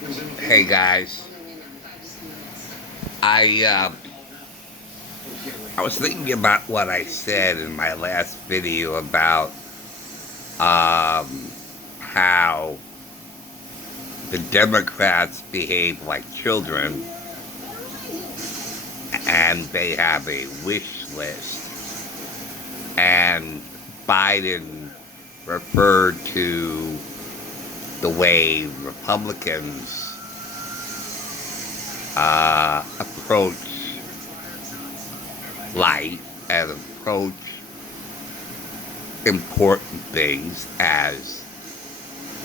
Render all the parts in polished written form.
Hey guys, I I was thinking about what I said in my last video about how the Democrats behave like children and they have a wish list, and Biden referred to the way Republicans approach life and approach important things as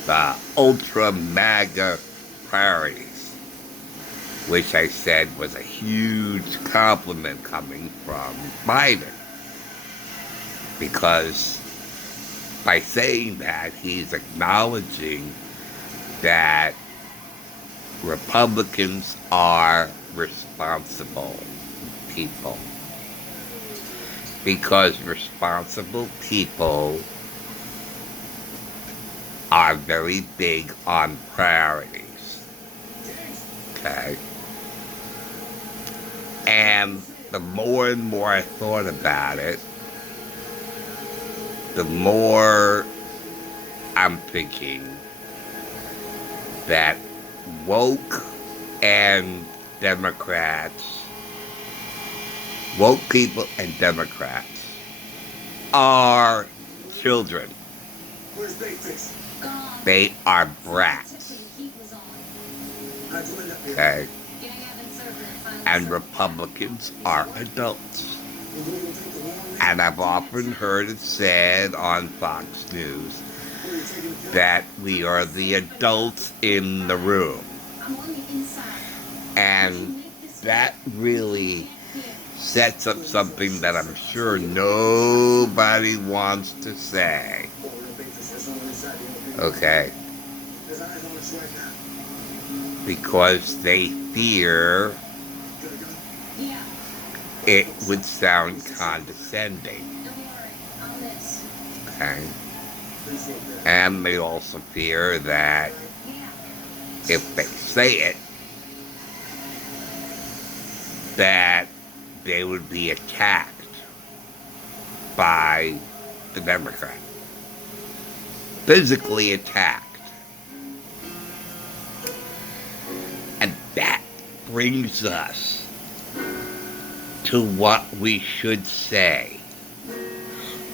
the ultra MAGA priorities, which I said was a huge compliment coming from Biden, because by saying that, he's acknowledging that Republicans are responsible people, because responsible people are very big on priorities. Okay? And the more and more I thought about it, the more I'm thinking that woke and Democrats, woke people and Democrats are children. They are brats. Okay? And Republicans are adults. And I've often heard it said on Fox News that we are the adults in the room. And that really sets up something that I'm sure nobody wants to say. Okay? Because they fear it would sound condescending. Okay? And they also fear that if they say it, that they would be attacked by the Democrat. Physically attacked. And that brings us to what we should say,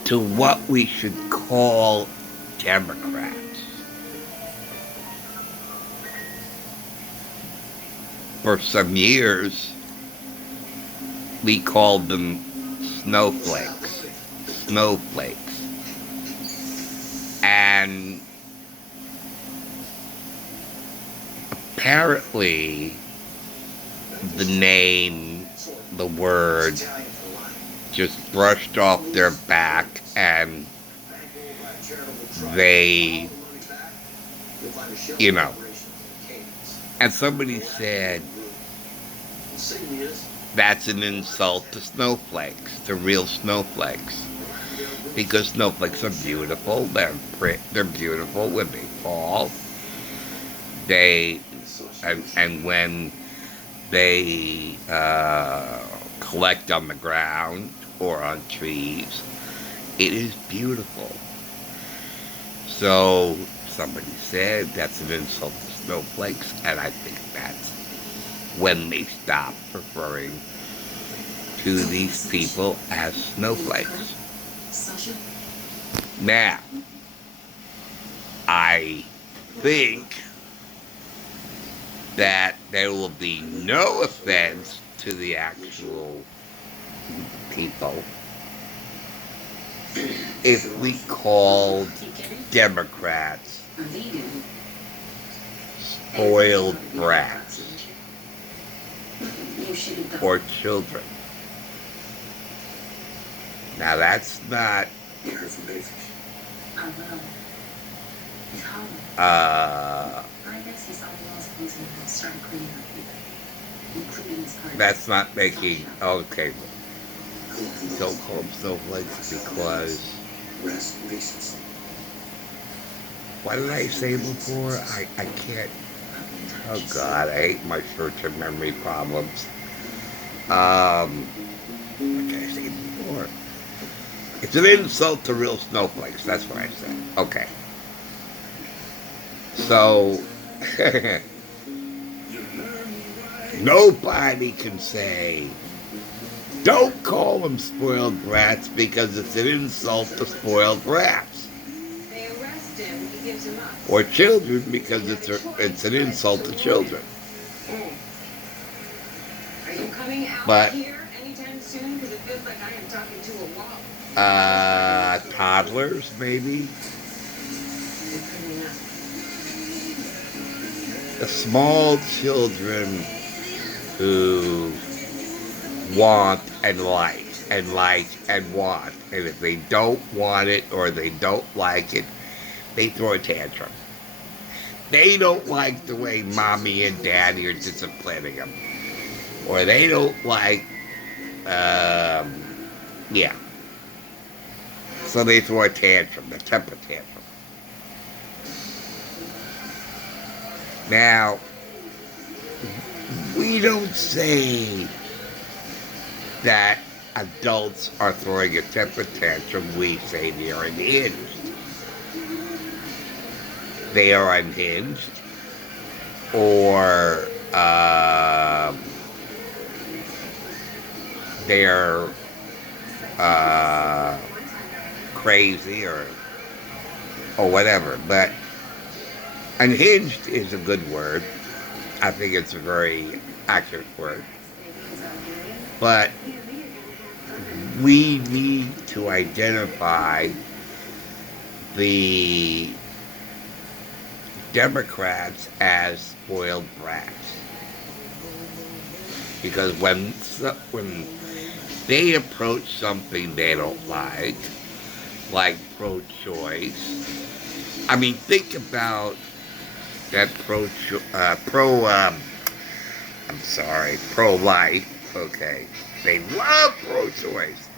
to what we should call Democrats. For some years, we called them snowflakes. Snowflakes. And apparently, the name, the word, just brushed off their back, and they, and somebody said that's an insult to snowflakes, to real snowflakes, because snowflakes are beautiful. They're beautiful when they fall. And when they collect on the ground or on trees, it is beautiful. So somebody said that's an insult to snowflakes, and I think that's when they stop referring to these people as snowflakes. Now, I think that there will be no offense to the actual people if we called Democrats spoiled brats or children. Now that's not that's not making okay. Don't call them snowflakes because what did I say before? I can't. Oh God, I hate my short-term memory problems. Um, what did I say before? It's an insult to real snowflakes. That's what I said. Okay. So, nobody can say, don't call them spoiled brats because it's an insult to spoiled brats. They arrest him, he gives him up. Or children because it's an insult to children. Are you coming out But, here anytime soon? Because it feels like I am talking to a wall. toddlers, maybe? The small children who want and like and want. And if they don't want it or they don't like it, they throw a tantrum. They don't like the way mommy and daddy are disciplining them. Or they don't like, yeah. So they throw a tantrum, the temper tantrum. Now, we don't say that adults are throwing a temper tantrum. We say they are unhinged. They are unhinged, or they're crazy, or whatever. But unhinged is a good word. I think it's a very accurate word. But we need to identify the Democrats as spoiled brats. Because when they approach something they don't like pro-choice, I mean, think about that pro-life, okay. They love pro-choice.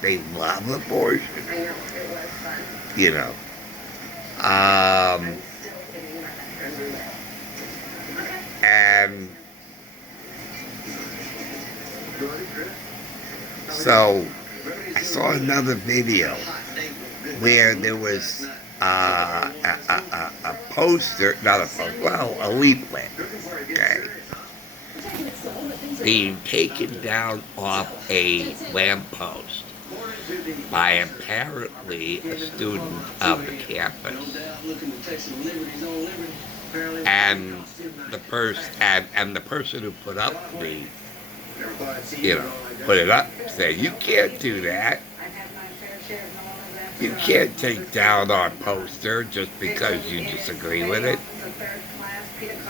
They love abortion. I know, it was fun. You know. And so I saw another video where there was a poster, not a poster, well, a leaflet, okay, being taken down off a lamppost by apparently a student of the campus. And the person who put up put it up, said, you can't do that. You can't take down our poster just because you disagree with it.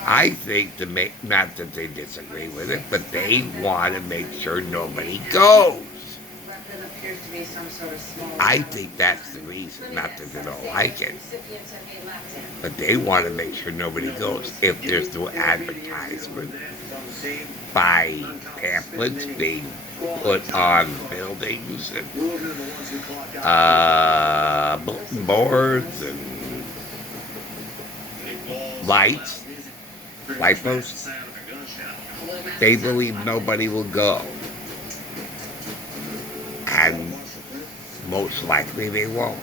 I think not that they disagree with it, but they want to make sure nobody goes. I think that's the reason, not that they don't like it. But they want to make sure nobody goes. If there's no advertisement by pamphlets being put on buildings and bulletin boards and light posts, they believe nobody will go. And most likely they won't.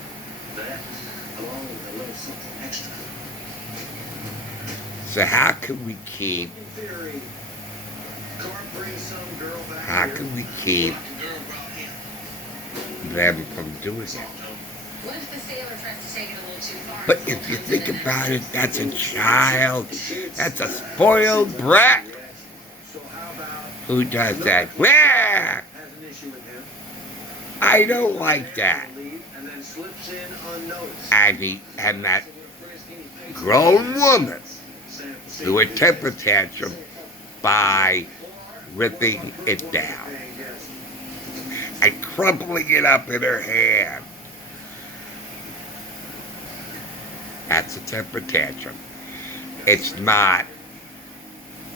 So how can we keep them from doing it? But if you think about it, that's a child. That's a spoiled brat. Who does that? Where? I don't like that. And that grown woman threw a temper tantrum by ripping it down and crumpling it up in her hand. That's a temper tantrum. It's not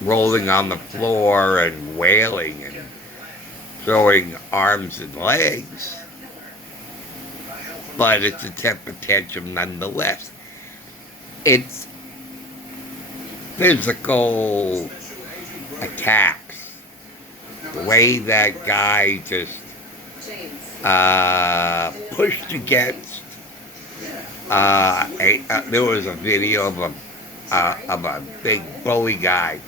rolling on the floor and wailing and throwing arms and legs. But it's a temper tantrum nonetheless. physical attacks. The way that guy just pushed against. There was a video of a big bully guy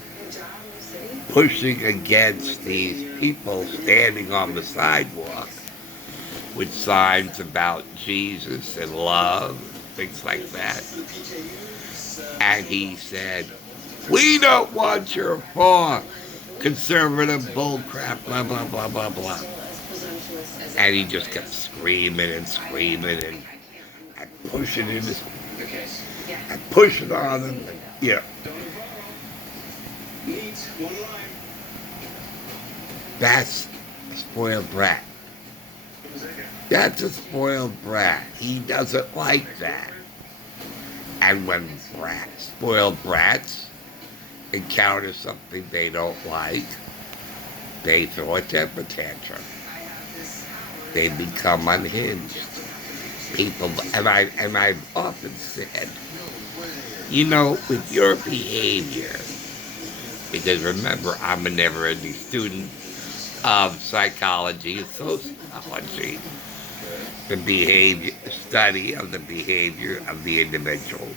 pushing against these people standing on the sidewalk with signs about Jesus and love, things like that. And he said, "We don't want your conservative bullcrap, blah, blah, blah, blah, blah." And he just kept screaming and screaming and pushing in his, and pushing on him. Yeah. That's a spoiled brat. That's a spoiled brat. He doesn't like that. And when spoiled brats encounter something they don't like, they throw a temper tantrum. They become unhinged. People, and I've often said, you know, with your behavior, because remember, I'm a never-ending student of psychology and sociology, the study of the behavior of the individual,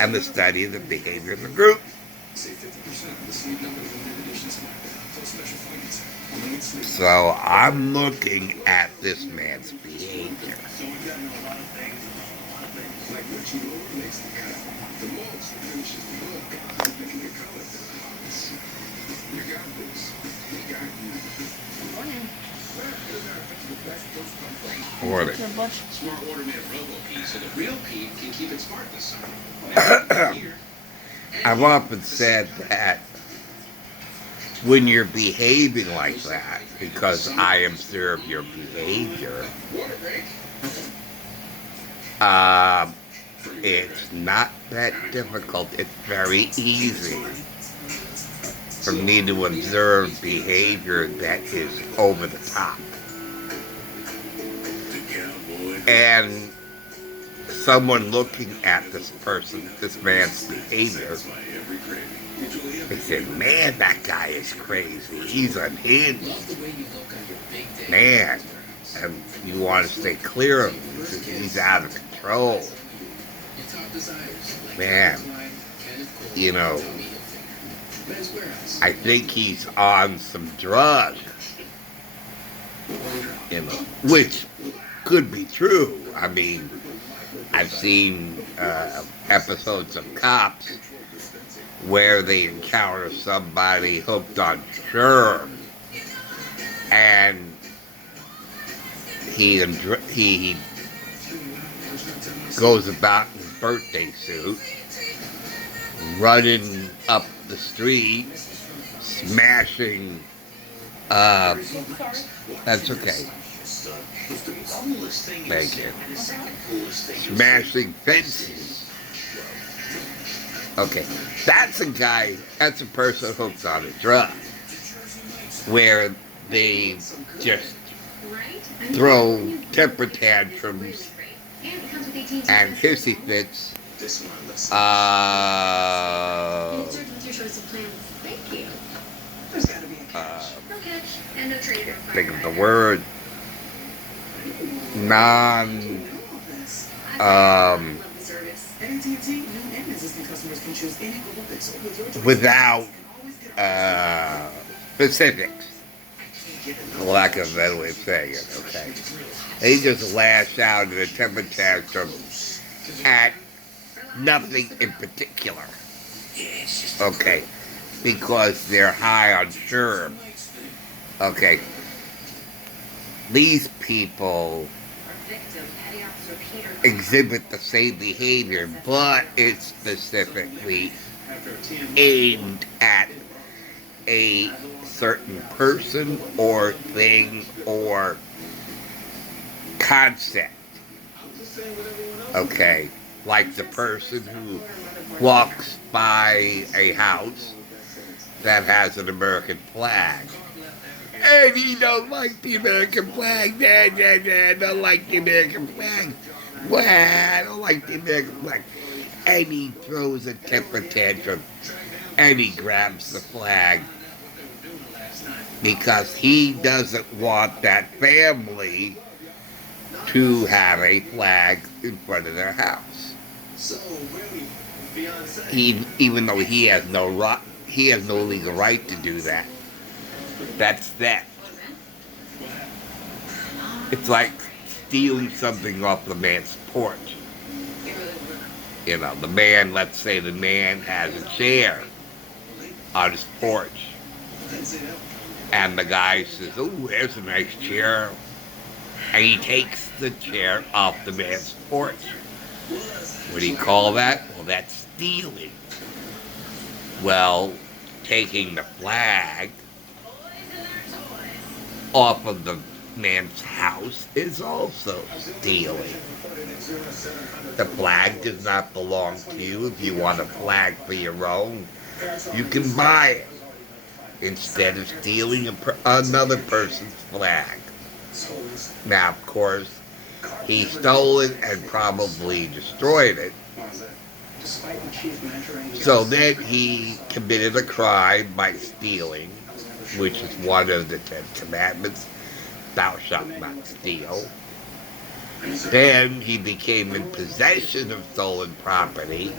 and the study of the behavior of the group. So I'm looking at this man's behavior. Morning. I've often said that when you're behaving like that, because I observe your behavior, it's not that difficult. It's very easy for me to observe behavior that is over the top. And someone looking at this man's behavior, they said, "Man, that guy is crazy. He's unhinged. Man, and you want to stay clear of him because he's out of control. Man, you know, I think he's on some drugs." You know, which could be true. I mean, I've seen episodes of Cops where they encounter somebody hooked on sherm, and he goes about in his birthday suit, running up the street, smashing. That's okay. Thank you. Smashing fences. Okay, that's a person hooked on a drug, where they just throw temper tantrums and hissy fits. Think of the word. Without specifics, for lack of a better way of saying it, okay? They just lash out in a temper tantrum at nothing in particular, okay? Because they're high on sherm, okay? These people exhibit the same behavior, but it's specifically aimed at a certain person or thing or concept. Okay, like the person who walks by a house that has an American flag. And he don't like the American flag. Don't like the American flag. Well, I don't like the American flag. And he throws a temper tantrum and he grabs the flag because he doesn't want that family to have a flag in front of their house. Even though he has no legal right to do that. That's theft. It's like stealing something off the man's porch. Let's say the man has a chair on his porch. And the guy says, "Oh, there's a nice chair." And he takes the chair off the man's porch. What do you call that? Well, that's stealing. Well, taking the flag off of the man's house is also stealing. The flag does not belong to you. If you want a flag for your own, you can buy it instead of stealing another person's flag. Now, of course, he stole it and probably destroyed it. So then he committed a crime by stealing, which is one of the 10 Commandments. Thou shalt not steal. Then he became in possession of stolen property.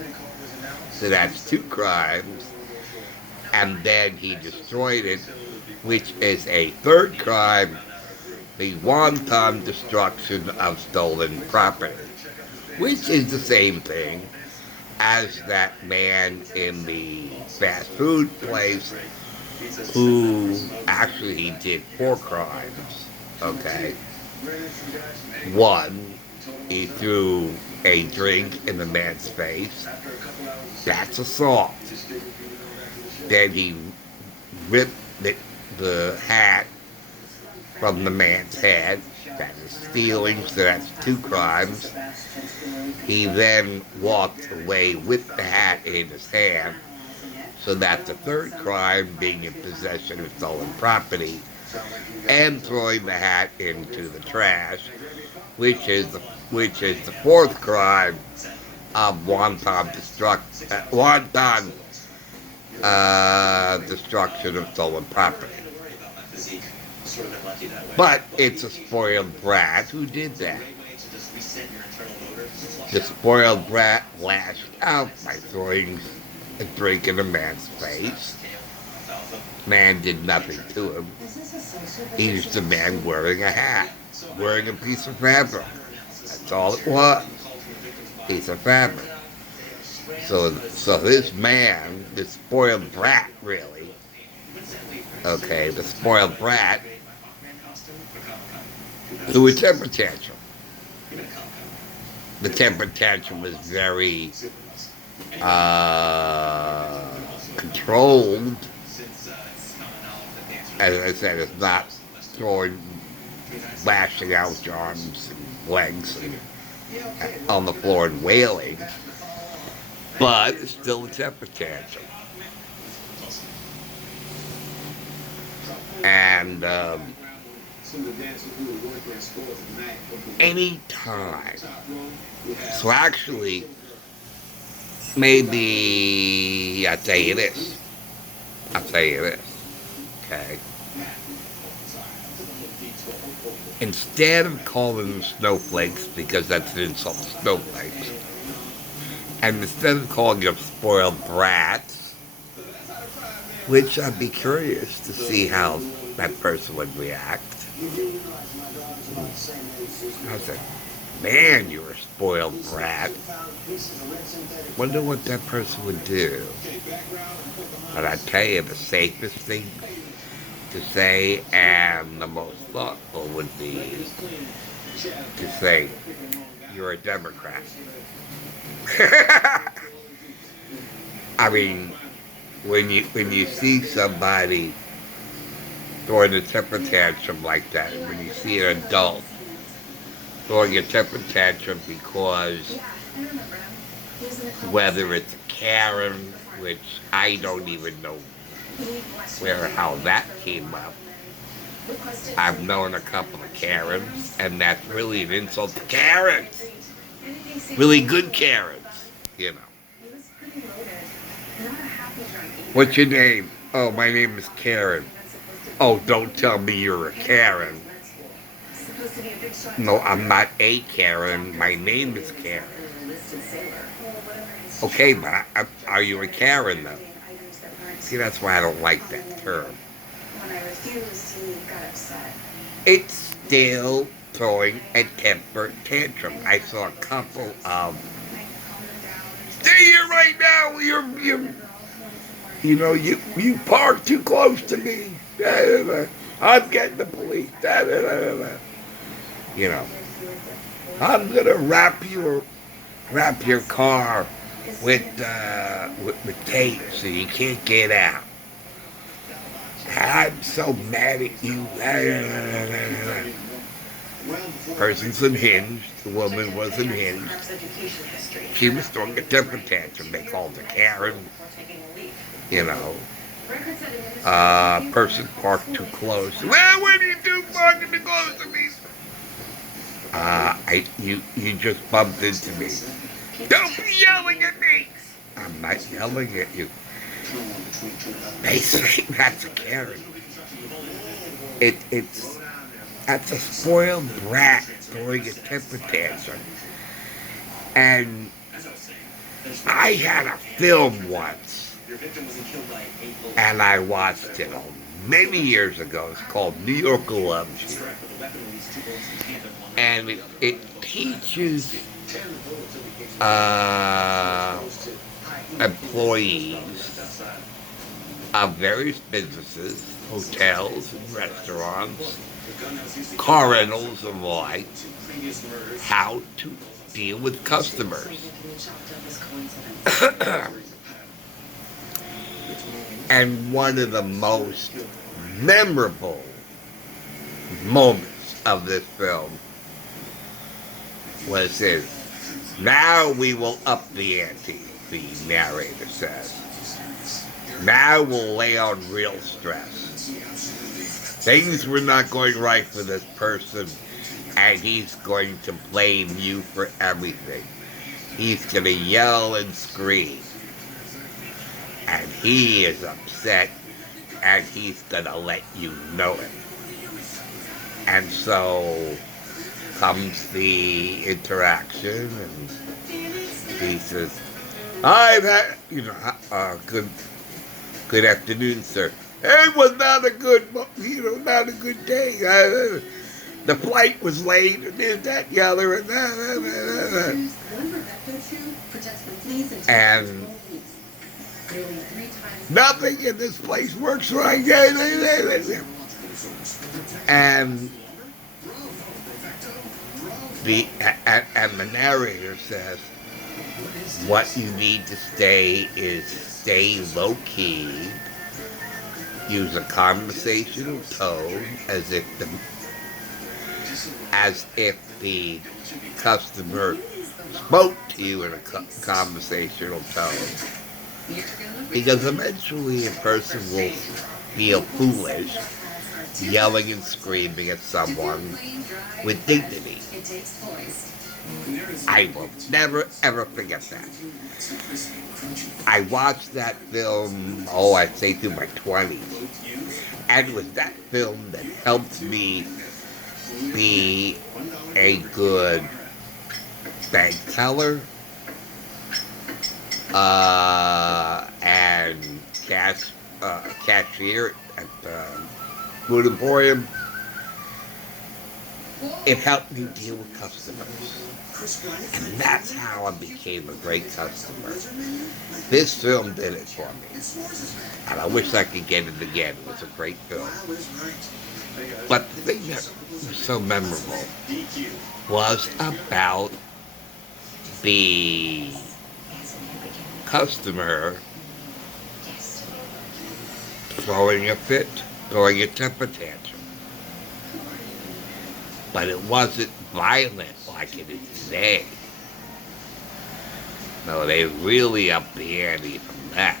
So that's 2 crimes. And then he destroyed it, which is a 3rd crime, the wanton destruction of stolen property, which is the same thing as that man in the fast food place who actually he did 4 crimes, okay? 1, he threw a drink in the man's face. That's assault. Then he ripped the hat from the man's head. That is stealing, so that's 2 crimes. He then walked away with the hat in his hand. So that's the 3rd crime, being in possession of stolen property and throwing the hat into the trash, which is the 4th crime of wanton destruction of stolen property. But it's a spoiled brat who did that. The spoiled brat lashed out by throwing a drink in a man's face. Man did nothing to him. He's the man wearing a hat, wearing a piece of fabric. That's all it was. Piece of fabric. So this man, this spoiled brat, really, okay, the spoiled brat, threw a temper tantrum. The temper tantrum was very controlled. As I said, it's not lashing out with your arms and legs and on the floor and wailing, but it's still a temper tantrum. And any time, so actually, maybe I'll tell you this, okay? Instead of calling them snowflakes, because that's an insult to snowflakes, and instead of calling them spoiled brats, which I'd be curious to see how that person would react. I said, "Man, you're a spoiled brat." Wonder what that person would do. But I tell you, the safest thing to say and the most thoughtful would be to say, "You're a Democrat." I mean, when you see somebody throwing a temper tantrum like that, when you see an adult throwing a temper tantrum because whether it's a Karen, which I don't even know how that came up. I've known a couple of Karens, and that's really an insult to Karens. Really good Karens, you know. What's your name? Oh, my name is Karen. Oh, don't tell me you're a Karen. No, I'm not a Karen. My name is Karen. Okay, but are you a Karen, though? See, that's why I don't like that term. It's still throwing a temper tantrum. I saw a couple of, stay here right now. You parked too close to me. I'm getting the police. You know, I'm gonna wrap your car with tape so you can't get out. I'm so mad at you. Person's unhinged. The woman was unhinged. She was throwing a temper tantrum. They called her Karen. You know. Person parked too close. Well, what do you do parking too close to me? You just bumped into me. Don't be yelling at me. I'm not yelling at you. They say that's a Karen. That's a spoiled brat throwing a temper tantrum. And I had a film once, and I watched it many years ago. It's called New York Loves You. And it teaches employees of various businesses, hotels and restaurants, car rentals and the like, how to deal with customers. And one of the most memorable moments of this film was this. Now we will up the ante, the narrator says. Now we'll lay on real stress. Things were not going right for this person, and he's going to blame you for everything. He's going to yell and scream. And he is upset, and he's going to let you know it. And so comes the interaction, and he says, I've had, good afternoon, sir. It was not a good, not a good day. The flight was late, and this, that, the other, and that. And nothing in this place works right. And the narrator says, what you need to stay low key, use a conversational tone as if the customer spoke to you in a conversational tone. Because eventually a person will feel foolish yelling and screaming at someone with dignity. I will never, ever forget that. I watched that film, I'd say through my 20s. And it was that film that helped me be a good bank teller and cashier at the food emporium. It helped me deal with customers. And that's how I became a great customer. This film did it for me. And I wish I could get it again. It was a great film. But the thing that was so memorable was about the customer throwing a fit, throwing a temper tantrum. But it wasn't violent like it is today. No, they really upped the ante from that.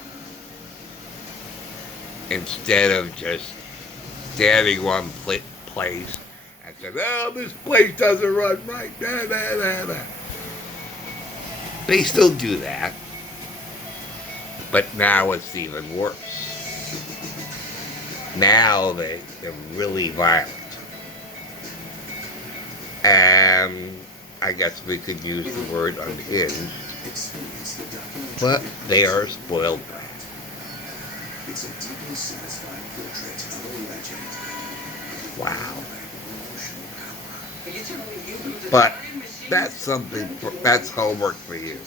Instead of just standing one place and saying, oh, this place doesn't run right. They still do that. But now it's even worse. Now they're really violent. And I guess we could use the word unhinged, but they are spoiled brat. Wow. But that's that's homework for you.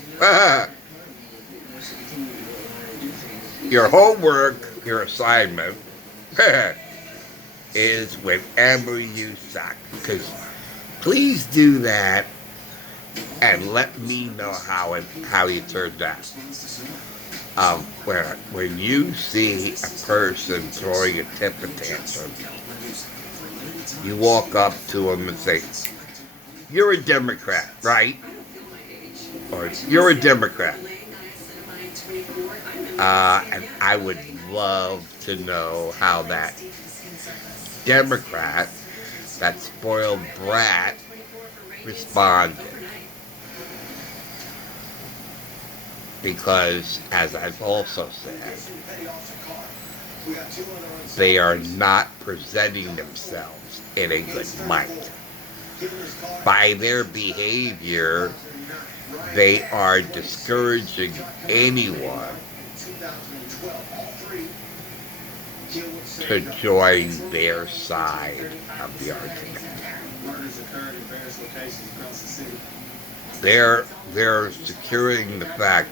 Your homework, your assignment, is whenever you suck. Because please do that and let me know how you turned out. When you see a person throwing a temper tantrum, you walk up to them and say, "You're a Democrat, right?" Or "You're a Democrat." And I would love to know how that Democrat, that spoiled brat, responded. Because, as I've also said, they are not presenting themselves in a good light. By their behavior, they are discouraging anyone to join their side of the argument. They're securing the fact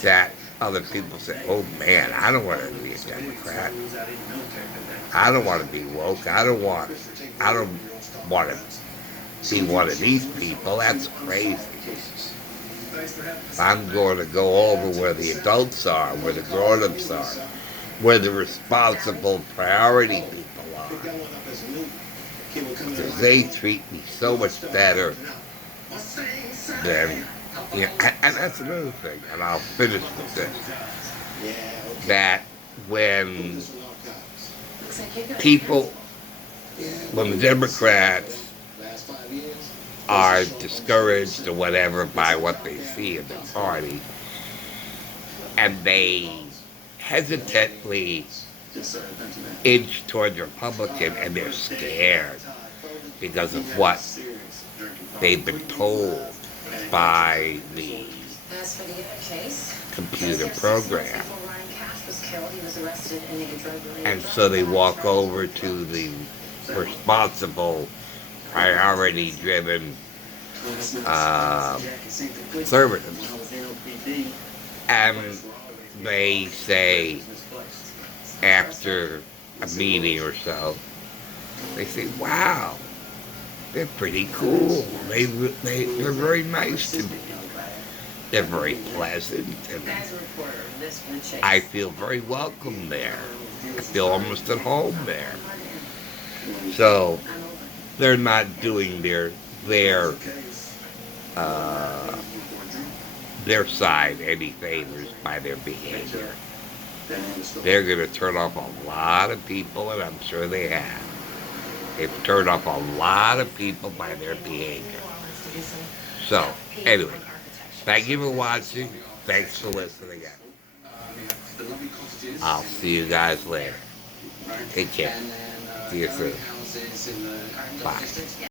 that other people say, "Oh man, I don't want to be a Democrat. I don't want to be woke. I don't want to be one of these people. That's crazy. I'm going to go over where the adults are, where the grown-ups are, where the responsible priority people are. Because they treat me so much better than..." And that's another thing, and I'll finish with this. That when the Democrats are discouraged or whatever by what they see in the party, and they hesitantly inch toward the Republican, and they're scared because of what they've been told by the computer program. And so they walk over to the responsible, priority-driven conservatives, and they say, after a meeting or so, they say, "Wow, they're pretty cool. They're very nice to me. They're very pleasant, and I feel very welcome there. I feel almost at home there." So they're not doing their side any favors by their behavior. They're going to turn off a lot of people, and I'm sure they have. They've turned off a lot of people by their behavior. So, anyway, thank you for watching. Thanks for listening. I'll see you guys later. Take care. See you soon. Bye.